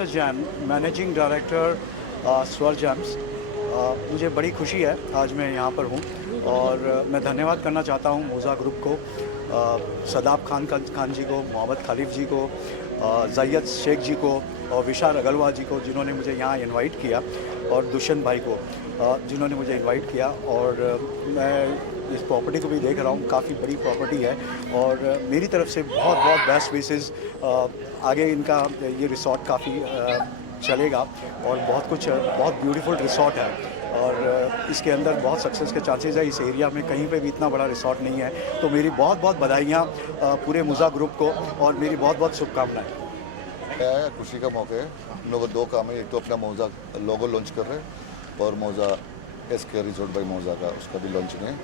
Rajendra Jain, managing director स्वर jams. मुझे बड़ी खुशी है आज मैं यहाँ पर हूँ और मैं धन्यवाद करना चाहता हूँ मोज़ा ग्रुप को, सदाब खान जी को, मोहम्मद खलीफ जी को, ज़ैयद शेख जी को और विशाल अग्रवाल जी को जिन्होंने मुझे यहाँ इनवाइट किया, और दुष्यंत भाई को जिन्होंने मुझे इनवाइट किया। और मैं इस प्रॉपर्टी को भी देख रहा हूँ, काफ़ी बड़ी प्रॉपर्टी है और मेरी तरफ से बहुत बहुत बेस्ट विशेज़। आगे इनका ये रिसॉर्ट काफ़ी चलेगा और बहुत ब्यूटीफुल रिसॉर्ट है और इसके अंदर बहुत सक्सेस के चांसेस है। इस एरिया में कहीं पे भी इतना बड़ा रिसॉर्ट नहीं है। तो मेरी बहुत बहुत बधाइयाँ पूरे मोज़ा ग्रुप को और मेरी बहुत बहुत शुभकामनाएं। खुशी का मौका है। हम लोग दो काम है, एक तो अपना मोज़ा लोगो लॉन्च कर रहे हैं और मोज़ा SK रिजॉर्ट बाय मोज़ा का उसका भी लॉन्चिंग है।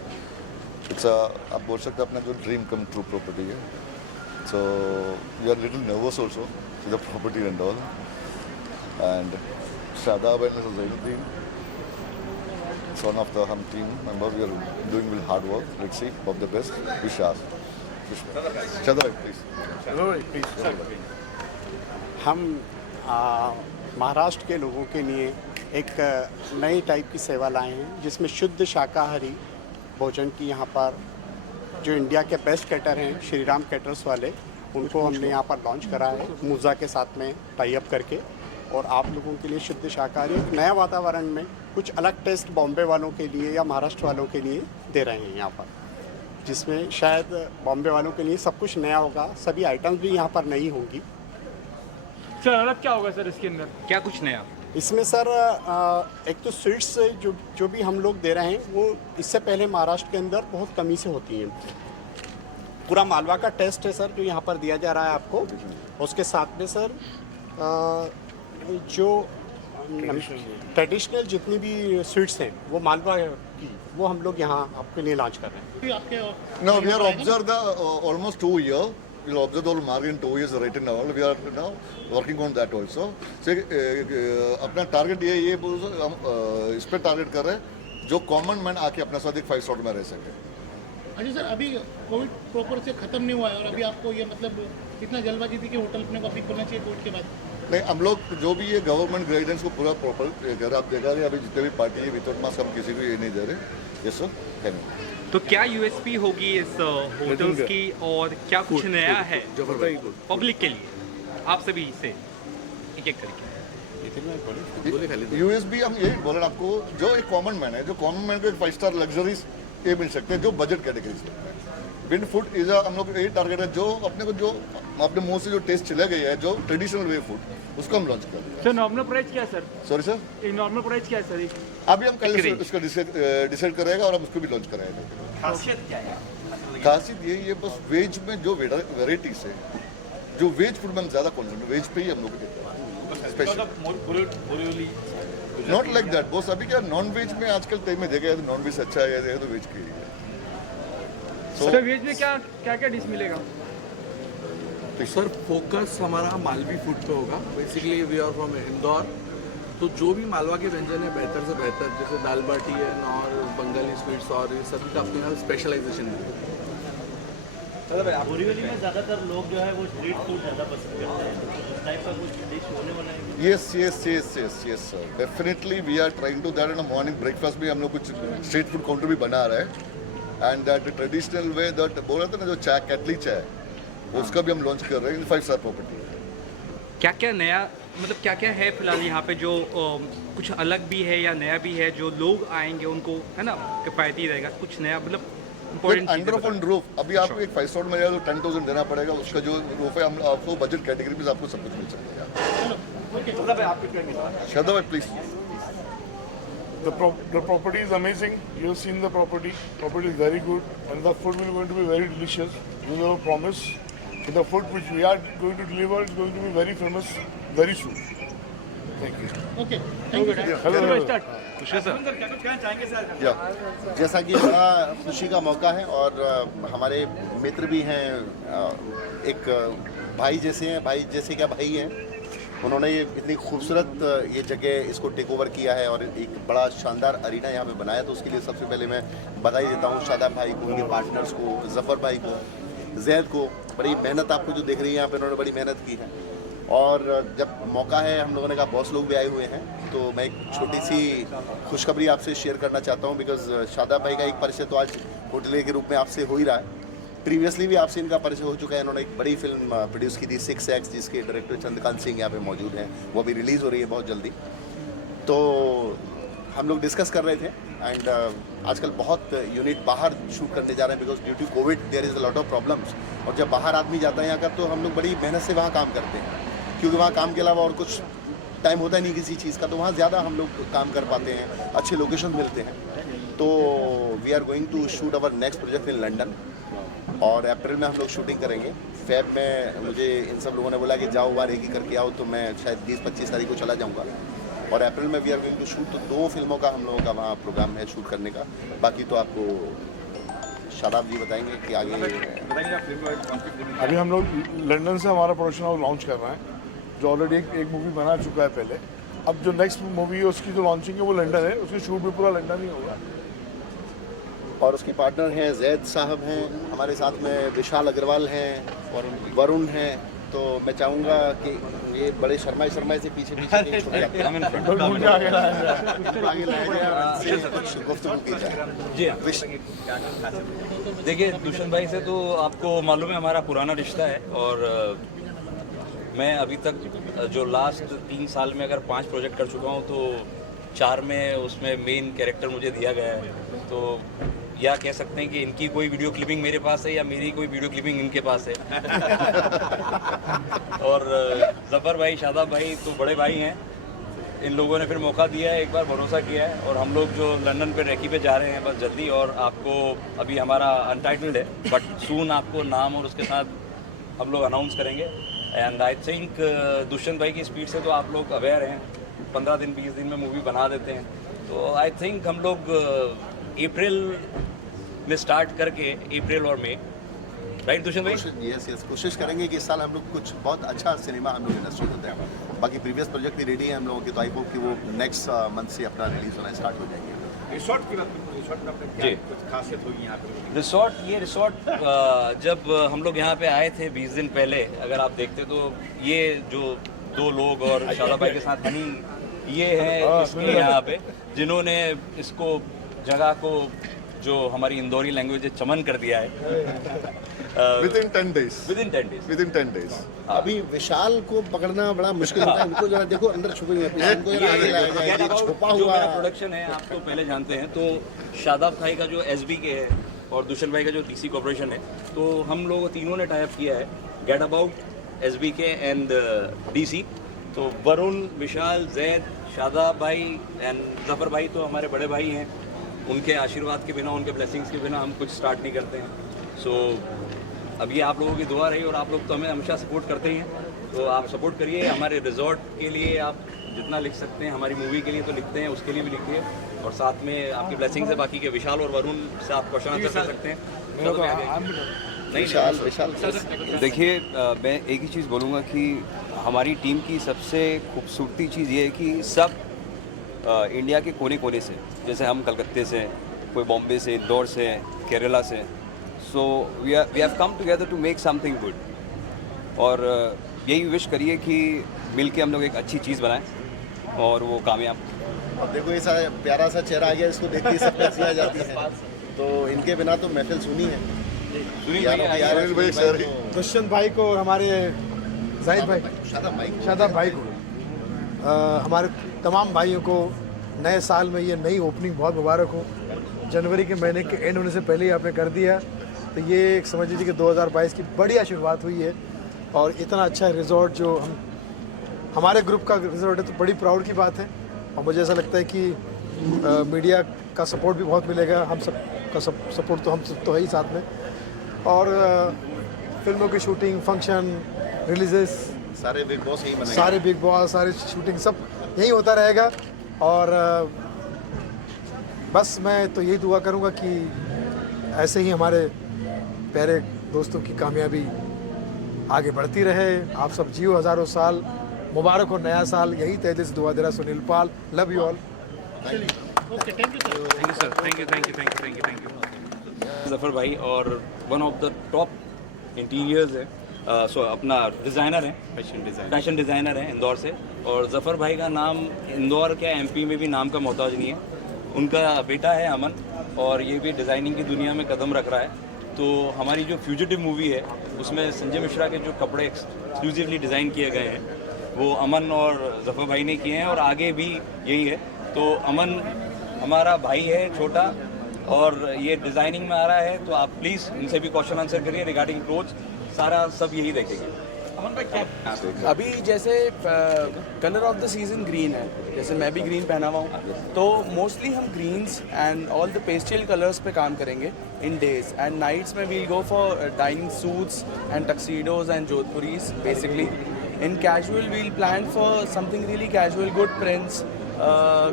आप बोल सकते हैं अपना जो ड्रीम कम ट्रू प्रॉपर्टी है। So we are little nervous also to the property and all, and Shadab and Zainuddin, son of the hum team member, we are doing with hard work. Let's see, hope the best. Vishal, Shadab, please. हम महाराष्ट्र के लोगों के लिए एक नई type की सेवा लाए हैं जिसमें शुद्ध शाकाहारी भोजन की यहाँ पर जो इंडिया के बेस्ट कैटर हैं श्री राम कैटर्स वाले, उनको हमने यहाँ पर लॉन्च करा है मोज़ा के साथ में टाई अप करके। और आप लोगों के लिए शुद्ध शाकाहारी एक नया वातावरण में कुछ अलग टेस्ट बॉम्बे वालों के लिए या महाराष्ट्र वालों के लिए दे रहे हैं यहाँ पर, जिसमें शायद बॉम्बे वालों के लिए सब कुछ नया होगा, सभी आइटम्स भी यहाँ पर नई होंगी। सर अलग क्या होगा सर इसके अंदर, क्या कुछ नया इसमें सर एक तो स्वीट्स जो भी हम लोग दे रहे हैं वो इससे पहले महाराष्ट्र के अंदर बहुत कमी से होती हैं। पूरा मालवा का टेस्ट है सर जो यहाँ पर दिया जा रहा है आपको। उसके साथ में सर जो ट्रेडिशनल जितनी भी स्वीट्स हैं वो मालवा की, वो हम लोग यहाँ आपके लिए लॉन्च कर रहे हैं। No, we are observed almost 2 years. We'll observe the whole market in 2 years right now. We are now working on that also. So अपना टारगेट ये हम इस पे टारगेट कर रहे हैं जो कॉमन मैन आके अपना साथ एक 5 स्टार में रह सके। अच्छा सर, अभी कोविड प्रॉपर से खत्म नहीं हुआ है और अभी आपको ये मतलब इतना जल्दबाजी थी कि होटल अपने को अभी खोलना चाहिए कोविड के बाद? नहीं, हम लोग जो भी ये गवर्नमेंट गाइडेंस को पूरा प्रॉपर कर आप देखा रहे अभी जितने भी पार्टी है विदाउट मास्क हम किसी को ये नहीं दे रहे। Yes sir, can. तो क्या यूएसपी होगी इस होटल्स की और क्या कुछ नया है पब्लिक के लिए, आप सभी से एक एक करके? यूएसबी हम यही बोले आपको, जो एक कॉमन मैन है, जो कॉमन मैन को एक 5 स्टार लग्जरीज ये मिल सकते हैं जो बजट कैटेगरी से। विंड फूड इज हम लोग यही टारगेट है जो अपने को जो अपने मुंह से जो टेस्ट चला गया है जो ट्रेडिशनल वे फूड उसको हम लॉन्च कर रहे हैं। सर नॉर्मल प्राइस क्या है सर? सॉरी सर, ये नॉर्मल प्राइस क्या है सर? अभी हम कल उसका डिसाइड करेगा और हम उसको भी लॉन्च कराएंगे। खासियत क्या है? खासियत यही है बस वेज में जो वेराइटीज है, जो वेज फूड में हम ज़्यादा कॉन्सेंट्रेट वेज पे ही हम लोग देते हैं special. Not like that boss, अभी क्या नॉन वेज में आजकल टाइम में देखा है तो नॉन वेज अच्छा है तो वेज के लिए। सर वेज में क्या क्या डिश मिलेगा? सर फोकस हमारा मालवी फूड पे होगा। Basically we are from Indore, तो जो भी मालवा के व्यंजन है बेहतर से बेहतर, जैसे दाल बाटी है और बंगाली स्वीट्स और ये सभी का अपने यहाँ स्पेशलाइजेशन है। बोरीवली में ज़्यादातर लोग जो है वो स्ट्रीट फूड ज़्यादा पसंद करते हैं, तो उस टाइप का कुछ डिश होने वाला है? Yes sir, definitely we are trying to that. In morning breakfast में हम लोग कुछ स्ट्रीट फूड काउंटर भी बना रहे हैं, and that traditional way that बोल रहे थे ना जो चाय कैटली चाय, उसका भी हम लॉन्च कर रहे हैं 5 स्टार प्रॉपर्टी। क्या क्या नया, मतलब क्या क्या है फिलहाल यहाँ पे जो कुछ अलग भी है या नया भी है जो लोग आएंगे उनको है ना किफायती रहेगा? कुछ नया मतलब अंडर ऑफ ऑन रूफ। अभी आपको एक 5 स्टार में जाएगा तो 10,000 देना पड़ेगा, उसका जो रूफ है हम आपको बजट कैटेगरी में आपको सब कुछ मिल सकता है। Shadab please. The property is amazing. You've seen the property. Property is very good, and the food will going to be very delicious. We have a promise. The food which we are going to deliver is going to be very famous very soon. Thank you. Okay, thank you. Hello. या जैसा कि बड़ा खुशी का मौका है और हमारे मित्र भी हैं, एक भाई जैसे हैं, भाई जैसे क्या भाई हैं, उन्होंने ये इतनी खूबसूरत ये जगह इसको टेक ओवर किया है और एक बड़ा शानदार अरीना यहाँ पे बनाया। तो उसके लिए सबसे पहले मैं बधाई देता हूँ शादाब भाई को, उनके पार्टनर्स को, जफ़र भाई को, जैद को। बड़ी मेहनत आपको जो देख रही है यहाँ पे, उन्होंने बड़ी मेहनत की है और जब मौका है, हम लोगों ने कहा बॉस लोग भी आए हुए हैं, तो मैं एक छोटी सी खुशखबरी आपसे शेयर करना चाहता हूँ। बिकॉज शादाब भाई का एक परिचय तो आज होटलियर के रूप में आपसे हो ही रहा है। प्रीवियसली भी आपसे इनका परिचय हो चुका है। इन्होंने एक बड़ी फिल्म प्रोड्यूस की थी 6X, जिसके डायरेक्टर चंद्रकांत सिंह यहाँ पे मौजूद हैं। वो अभी रिलीज़ हो रही है बहुत जल्दी। तो हम लोग डिस्कस कर रहे थे एंड आजकल बहुत यूनिट बाहर शूट करने जा रहे हैं because due to covid there is a lot of problems. और जब बाहर आदमी जाता है यहाँ का, तो हम लोग बड़ी मेहनत से वहाँ काम करते हैं, क्योंकि वहाँ काम के अलावा और कुछ टाइम होता ही नहीं किसी चीज़ का, तो वहाँ ज़्यादा हम लोग काम कर पाते हैं, अच्छे लोकेशन मिलते हैं। तो we are going to shoot our next project in London, और अप्रैल में हम लोग शूटिंग करेंगे। फेब में मुझे इन सब लोगों ने बोला कि जाओ बार एक ही करके आओ, तो मैं शायद 20-25 तारीख को चला जाऊँगा। और अप्रैल में we are going to shoot, तो 2 फिल्मों का हम लोगों का वहाँ प्रोग्राम है शूट करने का। बाकी तो आपको शादाब जी बताएंगे कि आगे। अभी हम लोग लंदन से हमारा प्रोडक्शन हाउस लॉन्च कर रहे हैं, जो ऑलरेडी एक मूवी बना चुका है पहले। अब जो नेक्स्ट मूवी है उसकी जो लॉन्चिंग है वो लंदन है, उसकी शूट भी पूरा लंदन ही होगा। और उसके पार्टनर हैं जैद साहब हैं, हमारे साथ में विशाल अग्रवाल हैं, वरुण हैं। तो मैं चाहूँगा कि ये बड़े शर्माए से पीछे कहीं छुप जाते हैं, आगे लाया जाए और इनसे कुछ गुफ्तगू की जाए। जी हाँ, देखिए दुष्यंत भाई से तो आपको मालूम है हमारा पुराना रिश्ता है, और मैं अभी तक जो लास्ट 3 साल में अगर 5 प्रोजेक्ट कर चुका हूँ, तो 4 में उसमें मेन कैरेक्टर मुझे दिया गया है। तो या कह सकते हैं कि इनकी कोई वीडियो क्लिपिंग मेरे पास है, या मेरी कोई वीडियो क्लिपिंग इनके पास है। और ज़फ़र भाई, शादाब भाई तो बड़े भाई हैं। इन लोगों ने फिर मौका दिया है, एक बार भरोसा किया है, और हम लोग जो लंदन पे रेकी पे जा रहे हैं बस जल्दी। और आपको अभी हमारा अनटाइटल्ड है, बट सून आपको नाम और उसके साथ हम लोग अनाउंस करेंगे। एंड आई थिंक दुष्यंत भाई की स्पीड से तो आप लोग अवेयर हैं, 15 दिन 20 दिन में मूवी बना देते हैं। तो आई थिंक हम लोग अप्रैल में स्टार्ट करके अप्रैल और मई, राइट दुष्यंत भाई? यस, कोशिश करेंगे कि इस साल हम लोग कुछ बहुत अच्छा सिनेमा हम लोग इंडस्ट्री में दें। बाकी प्रीवियस प्रोजेक्ट भी रेडी है हम लोगों के, तो आई होप कि वो नेक्स्ट मंथ से अपना रिलीज होना स्टार्ट हो जाएंगे। रिसोर्ट की बात करें, रिसोर्ट में अपने क्या कुछ खासियत होगी यहाँ पे? ये रिसोर्ट जब हम लोग यहाँ पे आए थे 20 दिन पहले, अगर आप देखते तो ये जो 2 लोग और शादाब भाई के साथ हनी, ये है इसके यहाँ पे, जिन्होंने इसको जगह को जो हमारी इंदौरी लैंग्वेज है चमन कर दिया है। Within 10 days. अभी विशाल को पकड़ना बड़ा मुश्किल होता है। इनको जरा देखो अंदर छुपे हुए हैं, इनको जरा आगे लाया जाए, ये छुपा जो हुआ मेरा प्रोडक्शन है आप तो पहले जानते हैं। तो शादाब भाई का जो SBK है और दुष्यंत भाई का जो DC कॉर्पोरेशन है, तो हम लोग तीनों ने टाइप किया है, get about, SBK and DC। तो वरुण, विशाल, जैद, शादाब भाई एंड ज़फ़र भाई तो हमारे बड़े भाई हैं। उनके आशीर्वाद के बिना, उनके ब्लेसिंग्स के बिना हम कुछ स्टार्ट नहीं करते हैं। सो अब ये आप लोगों की दुआ रही, और आप लोग तो हमें हमेशा सपोर्ट करते ही हैं, तो आप सपोर्ट करिए। हमारे रिजॉर्ट के लिए आप जितना लिख सकते हैं, हमारी मूवी के लिए तो लिखते हैं, उसके लिए भी लिखिए, और साथ में आपकी ब्लेसिंग से बाकी के विशाल और वरुण से आप क्वेश्चन आंसर कर सकते हैं। विशाल देखिए, मैं एक ही चीज़ बोलूँगा कि हमारी टीम की सबसे खूबसूरती चीज़ ये है कि सब इंडिया के कोने कोने से, जैसे हम कलकत्ते से, कोई बॉम्बे से, इंदौर से, केरला से। So we have come together to make something good, और यही विश करिए कि मिल के हम लोग एक अच्छी चीज़ बनाएं और वो कामयाब। अब देखो ये सारा प्यारा सा चेहरा आ गया, इसको देख के सब हंसी आ जाती है। तो इनके बिना तो महफिल सुनी है। दुष्यंत भाई को और हमारे जाहिद भाई, शादाब भाई को, हमारे तमाम भाइयों को नए साल में ये नई ओपनिंग बहुत मुबारक हो। जनवरी के महीने के एंड होने से पहले ही आपने कर दिया, तो ये एक समझ लीजिए कि 2022 की बड़ी शुरुआत हुई है। और इतना अच्छा रिजॉर्ट जो हमारे ग्रुप का रिजॉर्ट है, तो बड़ी प्राउड की बात है। और मुझे ऐसा लगता है कि मीडिया का सपोर्ट भी बहुत मिलेगा, हम सब का सपोर्ट तो हम सब तो है ही साथ में। और फिल्मों की शूटिंग, फंक्शन, रिलीजेस, सारे बिग बॉस यही बनेंगे, सारे बिग बॉस, सारे शूटिंग सब यही होता रहेगा। और बस मैं तो यही दुआ करूँगा कि ऐसे ही हमारे प्यारे दोस्तों की कामयाबी आगे बढ़ती रहे। आप सब जियो हज़ारों साल, मुबारक हो नया साल। यही तहे दिल से दुआ दे रहा Sunil Pal. Love you all. Okay, thank you sir. Thank you sir, thank you. Zafar भाई और one of the top interiors है, अपना डिज़ाइनर हैं, फैशन डिज़ाइनर हैं इंदौर से। और ज़फ़र भाई का नाम इंदौर क्या एमपी में भी नाम का मोहताज नहीं है। उनका बेटा है अमन, और ये भी डिज़ाइनिंग की दुनिया में कदम रख रहा है। तो हमारी जो फ्यूजिटिव मूवी है उसमें संजय मिश्रा के जो कपड़े एक्सक्लूसिवली डिज़ाइन किए गए हैं वो अमन और ज़फ़र भाई ने किए हैं, और आगे भी यही है। तो अमन हमारा भाई है छोटा, और ये डिज़ाइनिंग में आ रहा है, तो आप प्लीज़ इनसे भी क्वेश्चन आंसर करिए रिगार्डिंग क्लोथ्स, सारा सब यही देखेंगे। अभी जैसे colour of the season green है, जैसे मैं भी ग्रीन पहना हुआ हूँ, तो मोस्टली हम greens and all the pastel colours पे काम करेंगे इन डेज एंड नाइट्स में। We'll go for dining suits and tuxedos and Jodhpuris basically. In casual we'll plan for something really casual, good prints,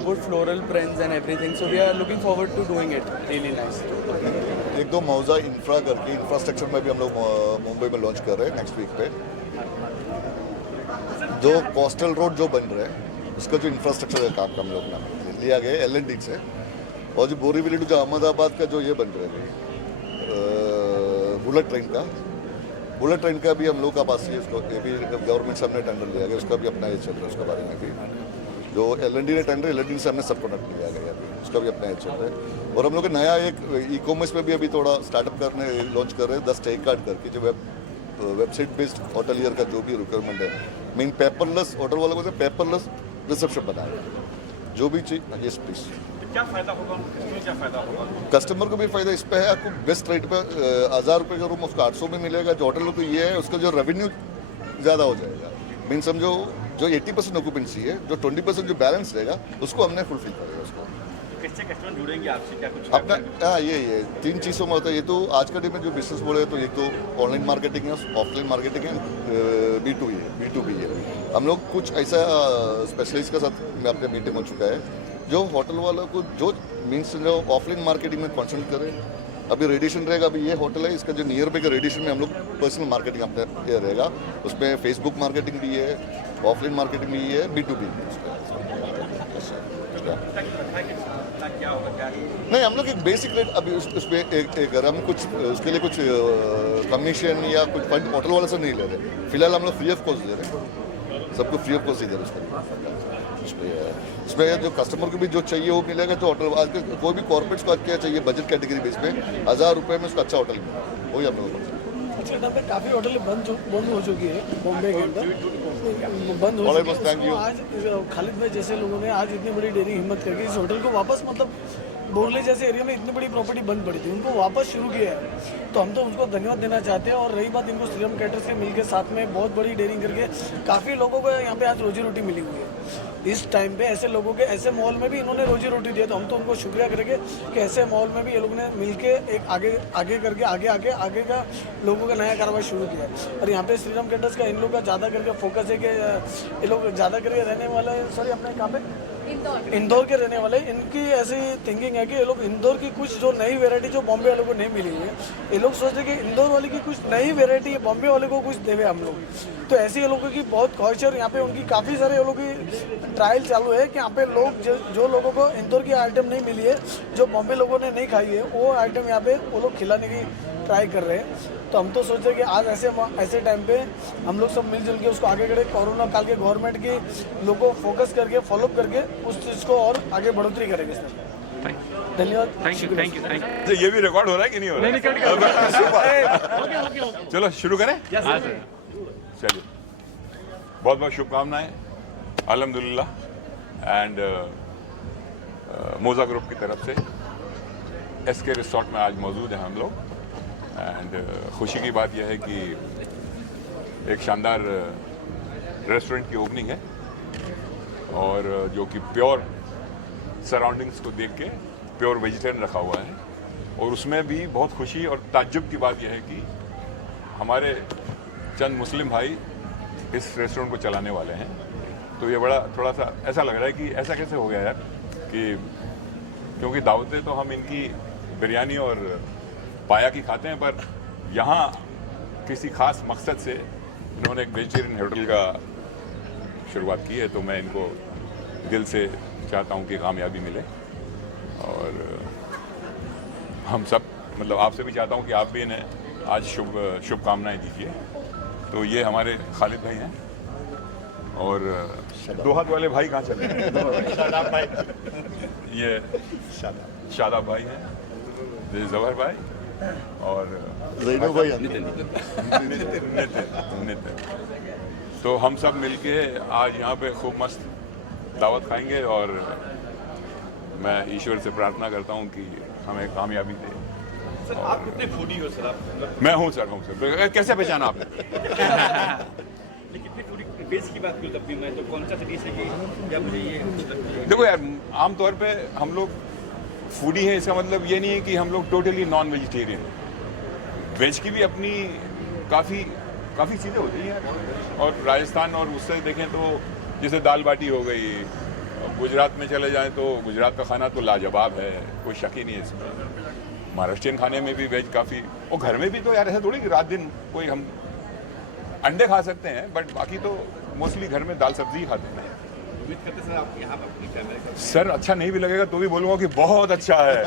good floral prints and everything, so we are looking forward to doing it really nice. एक दो मौजा infra करके infrastructure में भी हम लोग मुंबई में launch कर रहे हैं नेक्स्ट वीक पे। जो कोस्टल रोड जो बन रहे हैं उसका जो इंफ्रास्ट्रक्चर का काम हम लोग ने लिया गया L&D से, और जो बोरीवली टू जो अहमदाबाद का जो ये बन रहे हैं बुलेट ट्रेन का भी हम लोग का पास ही उसको ये भी गवर्नमेंट से हमने टेंडर लिया गया, उसका भी अपना ये चल रहा है। उसके बारे में भी जो L&D ने टेंडर L&D से हमने सब प्रोडक्ट लिया गया अभी, उसका भी अपना चल रहा है। और हम लोग नया एक ई-कॉमर्स में भी अभी थोड़ा स्टार्टअप करने लॉन्च कर रहे हैं, 10 टेक कार्ड करके, जो वेबसाइट बेस्ड होटलियर का जो भी रिक्वायरमेंट है, मीन पेपरलेस होटल वालों को पेपरलेस रिसेप्शन बनाए, जो भी चीज। Yes please. क्या फायदा होगा, क्या फायदा होगा? कस्टमर को भी फायदा इस पे है, आपको बेस्ट रेट पे 1000 रुपये का रूम उसको 800 में मिलेगा। जो होटल को ये है उसका जो रेवेन्यू ज़्यादा हो जाएगा, मीन समझो जो 80% ऑक्यूपेंसी है, जो 20% जो बैलेंस रहेगा उसको हमने फुलफिल करेगा उसको। किससे कस्टमर जुड़ेंगे आपसे, क्या कुछ अपना हाँ ये 3 चीज़ों में होता है। ये तो आज के डेट में जो बिजनेस बोले तो एक तो ऑनलाइन मार्केटिंग है, ऑफलाइन मार्केटिंग है, B2B है। हम लोग कुछ ऐसा स्पेशलिस्ट के साथ में अपने मीटिंग हो चुका है जो होटल वालों को जो मीन्स जो ऑफलाइन मार्केटिंग में कॉन्सेंट्रेट करे। अभी रेडिएशन रहेगा, अभी ये होटल है, इसका जो नियर बाई का रेडिएशन में हम लोग पर्सनल मार्केटिंग अपने ये रहेगा, उसमें फेसबुक मार्केटिंग भी है, ऑफलाइन मार्केटिंग भी है, B2B नहीं। हम लोग एक बेसिक रेट अभी उस पर अगर हम कुछ उसके लिए कुछ कमीशन या कुछ फंड होटल वाले से नहीं ले रहे, फिलहाल हम लोग फ्री ऑफ कॉस्ट दे रहे हैं, सबको फ्री ऑफ कॉस्ट ही दे रहे हैं। उसमें जो कस्टमर को भी जो चाहिए वो मिलेगा। जो होटल आज कोई भी कॉर्पोरेट्स को क्या चाहिए बजट कैटेगरी बेस पे 1000 रुपये में उसको अच्छा होटल मिलेगा, वही हम लोगों को। पिछले टाइम पे काफ़ी होटल बंद हो चुकी है बॉम्बे के अंदर, बंद हो चुकी है। आज खालिद भाई जैसे लोगों ने आज इतनी बड़ी डेयरिंग हिम्मत करके इस होटल को वापस, मतलब बोरले जैसे एरिया में इतनी बड़ी प्रॉपर्टी बंद पड़ी थी, उनको वापस शुरू किया है, तो हम तो उनको धन्यवाद देना चाहते हैं। और रही बात इनको श्रीराम कैटर्स के मिलकर साथ में बहुत बड़ी डेयरिंग करके काफ़ी लोगों को यहाँ पे आज रोजी रोटी मिली हुई है। इस टाइम पे ऐसे लोगों के ऐसे मॉल में भी इन्होंने रोजी रोटी दिया, तो हम तो उनको शुक्रिया करेंगे कि ऐसे मॉल में भी ये लोगों ने मिलके एक आगे करके आगे का लोगों का नया कारोबार शुरू किया है। और यहाँ पे श्रीराम कैटर्स का इन लोगों का ज़्यादा करके फोकस है कि ये लोग ज़्यादा करके रहने वाले, सॉरी अपने कहाँ पे इंदौर के रहने वाले, इनकी ऐसी थिंकिंग है कि ये लोग इंदौर की कुछ जो नई वैरायटी जो बॉम्बे वालों को नहीं मिली हुई है, ये लोग सोचते हैं कि इंदौर वाले की कुछ नई वैरायटी बॉम्बे वाले को कुछ देवे हम लोग। तो ऐसे ये लोगों की बहुत ख्वाहिश है, और यहाँ पे उनकी काफ़ी सारे ये लोगों की ट्रायल चालू है कि यहाँ पे लोग जो लोगों को इंदौर की आइटम नहीं मिली है, जो बॉम्बे लोगों ने नहीं खाई है, वो आइटम यहाँ पे वो लोग खिलाने की ट्राई कर रहे हैं। तो हम तो सोच रहे हैं कि आज ऐसे टाइम पे हम लोग सब मिलजुल के उसको आगे बढ़े, कोरोना काल के गवर्नमेंट की लोगों को फोकस करके फॉलोअप करके उस चीज़ को और आगे बढ़ोतरी करेंगे सर। धन्यवाद। Thank you. ये भी रिकॉर्ड हो रहा है कि नहीं हो रहा है? चलो शुरू करें। चलिए, बहुत बहुत शुभकामनाएं अल्हम्दुलिल्लाह। एंड मोजा ग्रुप की तरफ से SK रिसोर्ट में आज मौजूद हैं हम लोग। एंड खुशी की बात यह है कि एक शानदार रेस्टोरेंट की ओपनिंग है, और जो कि प्योर सराउंडिंग्स को देख के प्योर वेजिटेरियन रखा हुआ है। और उसमें भी बहुत खुशी और ताज्जुब की बात यह है कि हमारे चंद मुस्लिम भाई इस रेस्टोरेंट को चलाने वाले हैं। तो ये बड़ा थोड़ा सा ऐसा लग रहा है कि ऐसा कैसे हो गया यार, कि क्योंकि दावतें तो हम इनकी बिरयानी और पाया की खाते हैं, पर यहाँ किसी ख़ास मकसद से इन्होंने एक वेजिटेरियन होटल का शुरुआत की है। तो मैं इनको दिल से चाहता हूँ कि कामयाबी मिले, और हम सब मतलब आपसे भी चाहता हूँ कि आप भी इन्हें आज शुभकामनाएं दीजिए। तो ये हमारे खालिद भाई हैं और दो हाथ वाले भाई कहाँ चले गए? शादाब भाई। ये शादाब भाई हैं, ये जवर भाई और नितिन। तो हम सब मिलके आज यहाँ पे खूब मस्त दावत खाएंगे और मैं ईश्वर से प्रार्थना करता हूँ कि हमें कामयाबी दे। सर आप कितने फूडी हो सर? आप मैं हूँ सर। कैसे पहचाना आपने? कितनी फूडी बेस की बात करूँ तब भी मैं तो कौन सा डिश है कि या मुझे ये देखो यार, आमतौर पे हम लोग फूडी हैं, इसका मतलब ये नहीं है कि हम लोग टोटली नॉन वेजिटेरियन। वेज की भी अपनी काफ़ी चीज़ें होती हैं यार। और राजस्थान और उससे देखें तो जैसे दाल बाटी हो गई, गुजरात में चले जाएं तो गुजरात का खाना तो लाजवाब है, कोई शक ही नहीं है इसमें। महाराष्ट्रियन खाने में भी वेज काफ़ी, और घर में भी तो यार ऐसा थोड़ी कि रात दिन कोई हम अंडे खा सकते हैं, बट बाकी तो मोस्टली घर में दाल सब्जी ही खाते हैं। उम्मीद करते सर आप यहाँ पर अपनी फैमिली सर अच्छा नहीं भी लगेगा तो भी बोलूँगा कि बहुत अच्छा है।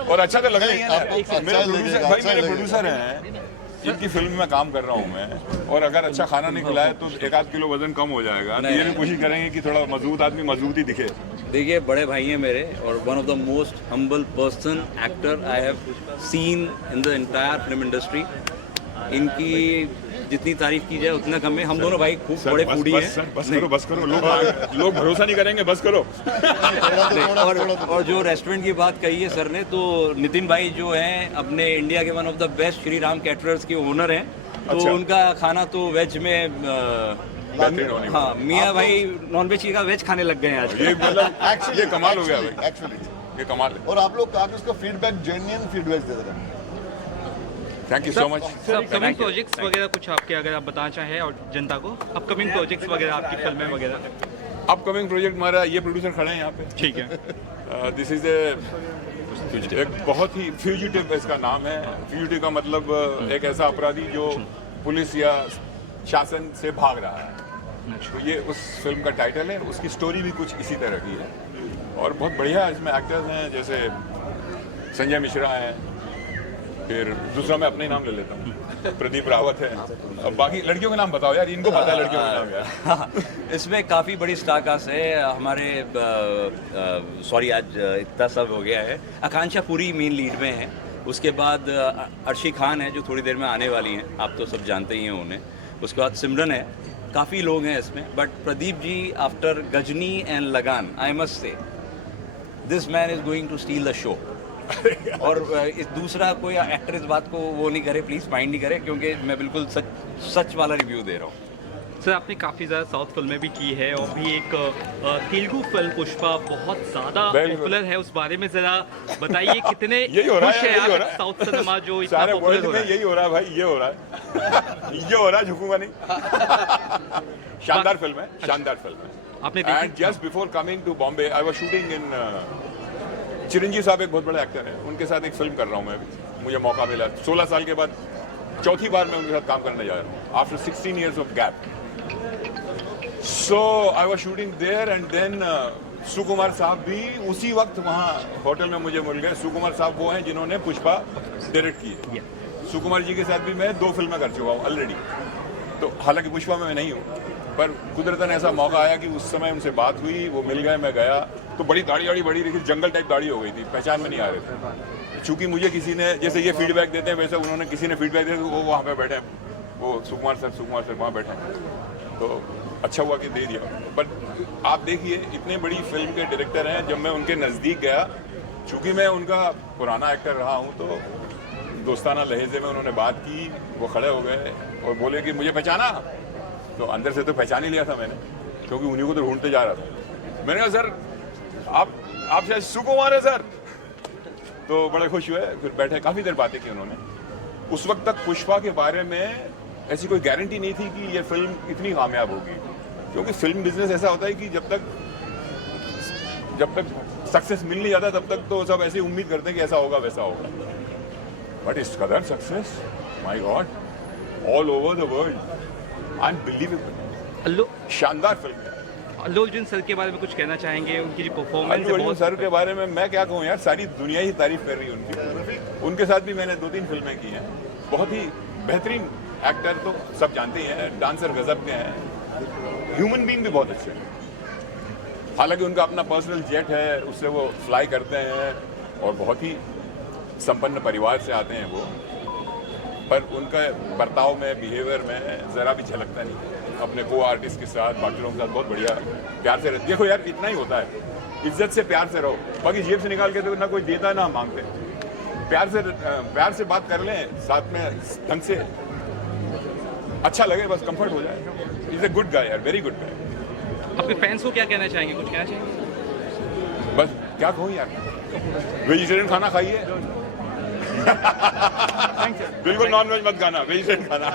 और अच्छा तो लगना ही है ना। मेरे प्रोड्यूसर हैं, इनकी फिल्म में काम कर रहा हूँ मैं, और अगर अच्छा खाना नहीं खिलाए तो 1-8 किलो वजन कम हो जाएगा। तो ये भी कोशिश करेंगे कि थोड़ा मजबूत आदमी मजबूत ही दिखे। देखिए, बड़े भाई हैं मेरे और one of the most humble person actor I have seen in the entire film industry. इनकी जितनी तारीफ की जाए उतना कम है। हम दोनों भाई खूब बड़े फूडी हैं। बस करो, लोग भरोसा नहीं करेंगे, बस करो। और जो रेस्टोरेंट की बात कही है सर ने, तो नितिन भाई जो हैं अपने इंडिया के one of the best Shri Ram caterers के ओनर हैं। तो अच्छा। उनका खाना तो वेज में हाँ, मियाँ भाई नॉनवेज का वेज खाने लग गए हैं आज। ये मतलब ये कमाल हो गया भाई, एक्चुअली ये कमाल है। और आप लोग काफी उसका फीडबैक, जेन्युइन फीडबैक दे रहे हैं। Thank you so much. Sir upcoming projects वगैरह कुछ आपके अगर आप बताना चाहें और जनता को, अपकमिंग प्रोजेक्ट्स वगैरह आपकी फिल्में वगैरह। अपकमिंग प्रोजेक्ट हमारा, ये प्रोड्यूसर खड़े हैं यहाँ पे, ठीक है। दिस इज एक बहुत ही फ्यूजिटिव, इसका नाम है। फ्यूजिटिव का मतलब एक ऐसा अपराधी जो पुलिस या शासन से भाग रहा है। तो ये उस फिल्म का टाइटल है। उसकी स्टोरी भी कुछ इसी तरह की है और बहुत बढ़िया इसमें एक्टर्स हैं, जैसे संजय मिश्रा हैं, फिर दूसरा मैं अपने नाम ले लेता हूँ, प्रदीप रावत है। अब बाकी लड़कियों के नाम बताओ यार, इनको पता है लड़कियों के नाम यार। इसमें काफ़ी बड़ी स्टार कास्ट है हमारे। सॉरी आज इतना सब हो गया है। आकांक्षा पूरी मेन लीड में है। उसके बाद अर्शी खान है जो थोड़ी देर में आने वाली हैं, आप तो सब जानते ही हैं उन्हें। उसके बाद सिमरन है, काफ़ी लोग हैं इसमें। But Pradeep ji after Ghajini and Lagaan, I must say this man is going to steal the show. और इस दूसरा कोई एक्टर इस बात को वो नहीं करे, प्लीज़ माइंड नहीं करे, क्योंकि मैं बिल्कुल सच वाला रिव्यू दे रहा हूँ। सर आपने काफ़ी ज़्यादा साउथ फिल्में भी की है और भी एक तेलुगु फिल्म पुष्पा बहुत ज़्यादा पॉपुलर है, उस बारे में ज़रा बताइए। कितने यही हो रहा है, खुश यही हो रहा आप साउथ सिनेमा जो इतना सारे पॉपुलर वर्ल्ड हो में रहा है? यही हो रहा है भाई, ये हो रहा है। ये हो रहा है, झुकूंगा नहीं। शानदार फिल्म है, शानदार फिल्म है। आपने देखी? And just before coming to Bombay I was shooting in, Chiranjeevi साहब एक बहुत बड़े एक्टर हैं, उनके साथ एक फिल्म कर रहा हूँ मैं अभी। मुझे मौका मिला 16 साल के बाद चौथी बार मैं उनके साथ काम करने जा रहा हूँ, after 16 years of gap. So I was shooting there and then Sukumar साहब भी उसी वक्त वहाँ होटल में मुझे मिल गए। सुकुमार साहब वो हैं जिन्होंने पुष्पा डायरेक्ट की है। सुकुमार जी के साथ भी मैं 2 फिल्में कर चुका हूँ ऑलरेडी। तो हालांकि पुष्पा में मैं नहीं हूँ, पर कुदरतन ऐसा मौका आया कि उस समय उनसे बात हुई, वो मिल गए, मैं गया तो बड़ी दाढ़ी बड़ी रही, जंगल टाइप दाढ़ी हो गई थी, पहचान में नहीं आ रहे थे। चूँकि मुझे किसी ने, जैसे ये फीडबैक देते हैं वैसे उन्होंने किसी ने फीडबैक दिया, वो वहाँ पे बैठे, वो सुकुमार सर वहाँ बैठे, तो अच्छा हुआ कि दे दिया। बट आप देखिए, इतने बड़ी फिल्म के डायरेक्टर हैं, जब मैं उनके नज़दीक गया, चूँकि मैं उनका पुराना एक्टर रहा हूँ, तो दोस्ताना लहजे में उन्होंने बात की, वो खड़े हो गए और बोले कि मुझे पहचाना। तो अंदर से तो पहचान ही लिया था मैंने, क्योंकि उन्हीं को तो ढूंढते जा रहा था। मैंने कहा सर आप शायद सुकुमार है सर। तो बड़े खुश हुए, फिर बैठे, काफ़ी देर बातें की उन्होंने। उस वक्त तक पुष्पा के बारे में ऐसी कोई गारंटी नहीं थी कि ये फिल्म इतनी कामयाब होगी, क्योंकि फिल्म बिजनेस ऐसा होता है कि जब तक सक्सेस मिल नहीं जाता तब तक तो सब ऐसे उम्मीद करते हैं कि ऐसा होगा वैसा होगा। बट इस कदर success, my God, all over the world, unbelievable, शानदार फिल्म है। अल्लू अर्जुन सर के बारे में कुछ कहना चाहेंगे? उनकी जो परफॉर्मेंस अल्लू अर्जुन सर के बारे में मैं क्या कहूँ यार, सारी दुनिया ही तारीफ कर रही है उनकी। उनके साथ भी मैंने 2-3 फिल्में की हैं, बहुत ही बेहतरीन एक्टर तो सब जानते ही हैं, डांसर गजब के हैं, ह्यूमन बीइंग भी बहुत अच्छे हैं। हालांकि उनका अपना पर्सनल जेट है, उससे वो फ्लाई करते हैं और बहुत ही संपन्न परिवार से आते हैं वो, पर उनका बर्ताव में, बिहेवियर में ज़रा भी झलकता नहीं। अपने को आर्टिस्ट के साथ, बाकी लोगों के साथ बहुत बढ़िया प्यार से रहते। देखो यार, इतना ही होता है, इज्जत से प्यार से रहो, बाकी जेब से निकाल के तो ना कोई देता ना मांगते। प्यार से बात कर लें, साथ में ढंग से अच्छा लगे, बस कंफर्ट हो जाए। इज ए गुड गाय यार, वेरी गुड गाय। आपके फैंस को क्या कहना चाहेंगे, कुछ कहना चाहेंगे? बस क्या कहूँ यार, वेजिटेरियन खाना खाइए। बिल्कुल नॉन वेज मत खाना, वेजिटेरियन खाना।